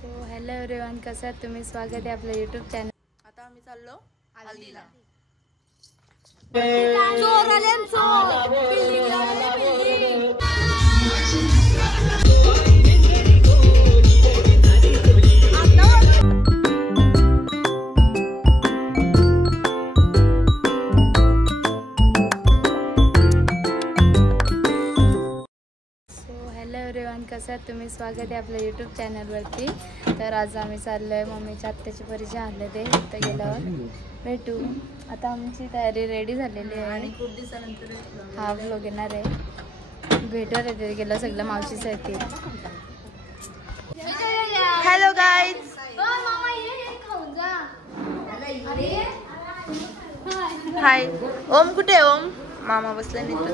So hello everyone, कसं आहात तुम्ही? स्वागत आहे आपल्या यूट्यूब चॅनल. आता आम्ही चाललो हल्दीला. एव्हरीवन, कसं आहात तुम्ही? स्वागत आहे आपल्या यूट्यूब चॅनलवरती. तर आज आम्ही चाललो आहे मम्मीच्या आत्याची परिचय आले ते तर गेल्यावर भेटू. आता आमची तयारी रेडी झालेली आहे आणि खूप दिवसानंतर हा व्लॉग येणार आहे. भेटवर येते गेलं सगळं मावशीच येते. Hello guys. हाय. ओम कुठे आहे? ओम मामा बसला नाही तर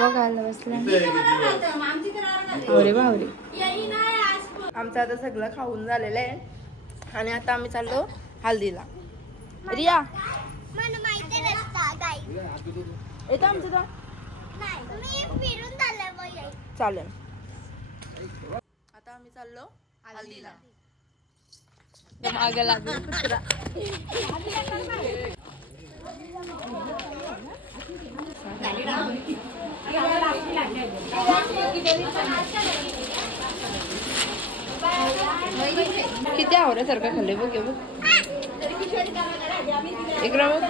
बघायला बसला. अरे बावरे. आमचं आता सगळं खाऊन झालेलं आहे आणि आता आम्ही चाललो हल्दीला. रिया येतं आमचं तर चालेल. आता आम्ही चाललो हल्दीला. माग लागू कुत्रा. किती आवडल्यासारखं खाल्ले बघ बघ. इकडं बघ.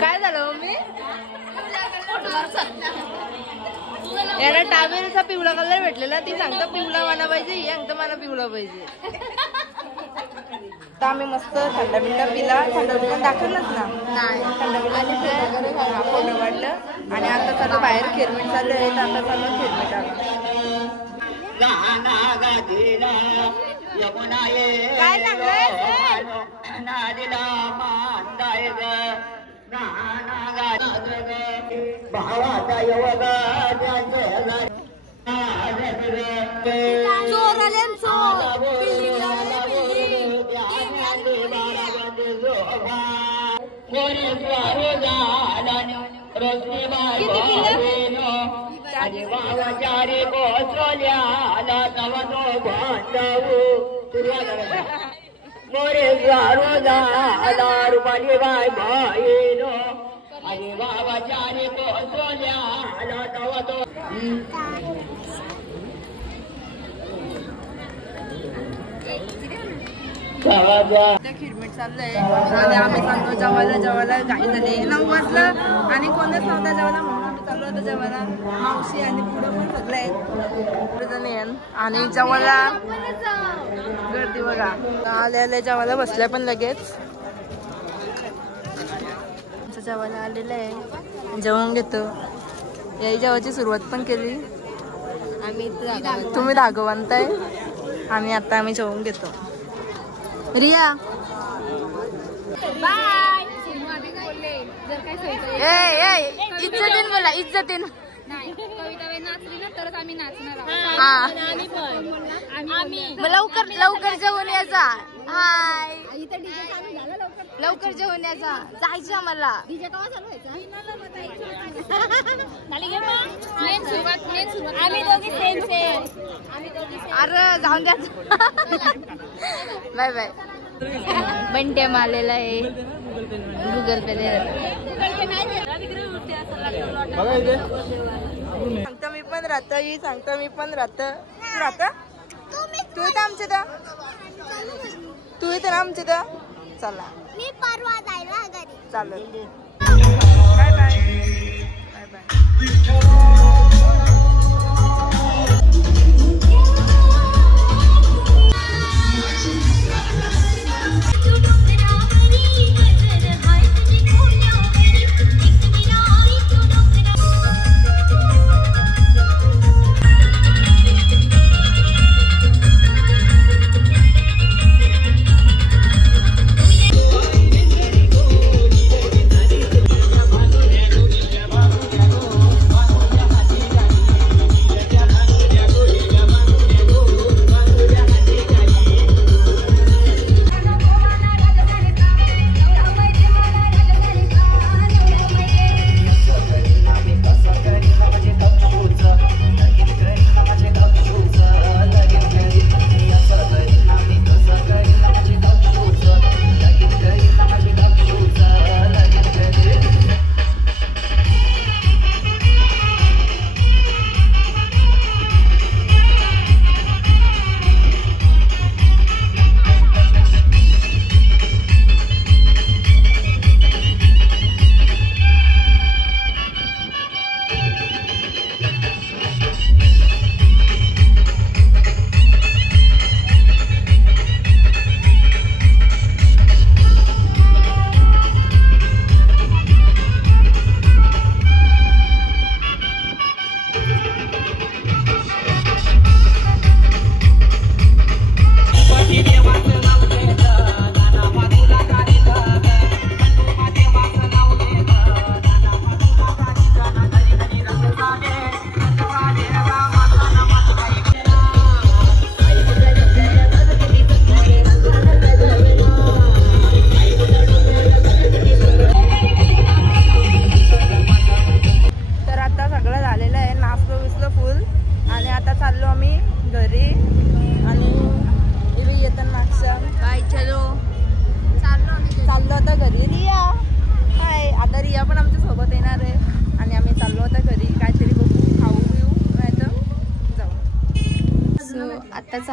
काय झालं मम्मी? याला टावेलचा पिवळा कलर भेटलेला. ती सांगता पिवळा माना पाहिजे, ही सांगता मला पिवळा पाहिजे. आता आम्ही मस्त थंडा बिंडा पिला. थंडा बिंडा दाखवलंच ना. थंडा बिंडाने फोटो काढलं आणि आता चालू बाहेर खिरमीट चालू आहे. आता चालू खिरमीटाला. काय सांगलंय? मोरे रुपाली बाय भाईनो अरे बाबा चारे पोचल्या तवा तो. खिरमीट चाललंय आणि आम्ही चाललो जेवायला. काही झाले 9 वाजलं आणि कोणच नव्हता जेवायला म्हणून आम्ही चाललो होतो जेवायला. मावशी आणि पुढं पण सगळे आहेत आणि जेवायला गर्दी बघा. आले जेवायला बसल्या पण लगेच. जेवायला आलेलं आहे, जेवण घेतो. याही जेवायची सुरुवात पण केली. तुम्ही धागो बांधताय आणि आता आम्ही जेवण घेतो. रिया इज्जतीन बोला, इज्जतीन. लवकर जेवून यायचा. हाय, लवकर जेवून यायचा. जायचं आम्हाला. अरे जाऊन द्या. Bye bye. बंट्या आलेला आहे. गुगल पे सांगता मी पण राहत. ही सांगता मी पण राहत. तू येतं आमच्या तर. तू येतं ना आमच्या तर. चला मी परवा जायला घरी. चालेल. Bye bye. Bye bye.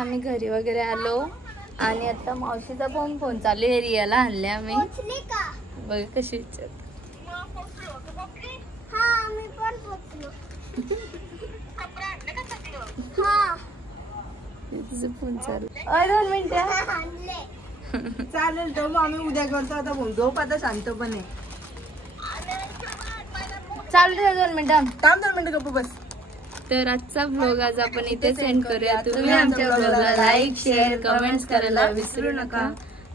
आम्ही घरी वगैरे आलो आणि आता मावशीचा पण फोन चालू आहे. रियाला आणले आम्ही. पोचली का? बघ कशी विचार. हा मी पण पोचलो. हा तुझं फोन चालू. 2 मिनिटं. आणले. चालेल तर मग आम्ही उद्या करतो. आता फोन झोप आता शांतपणे. चालू दे 2 मिनिटं. थांब 2 मिनिटं गप्प बस. तर आजचा ब्लॉग आज आपण इथे सेंड करूया. तुम्ही आमच्या ब्लॉगला लाईक शेअर कमेंट्स करायला विसरू नका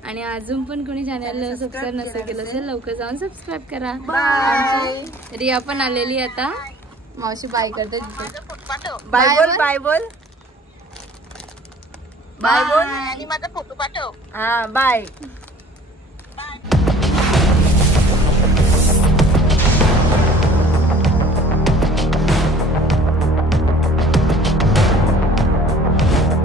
आणि अजून पण कोणी चॅनलला सबस्क्राईब नसेल केलं असेल लवकर जाऊन सबस्क्राईब करा. बाय. रिया पण आलेली आता. मावशी बाय करते. बाय बोल बाय बोल बाय बोल. आणि माझा फोटो पाठव. हा बाय.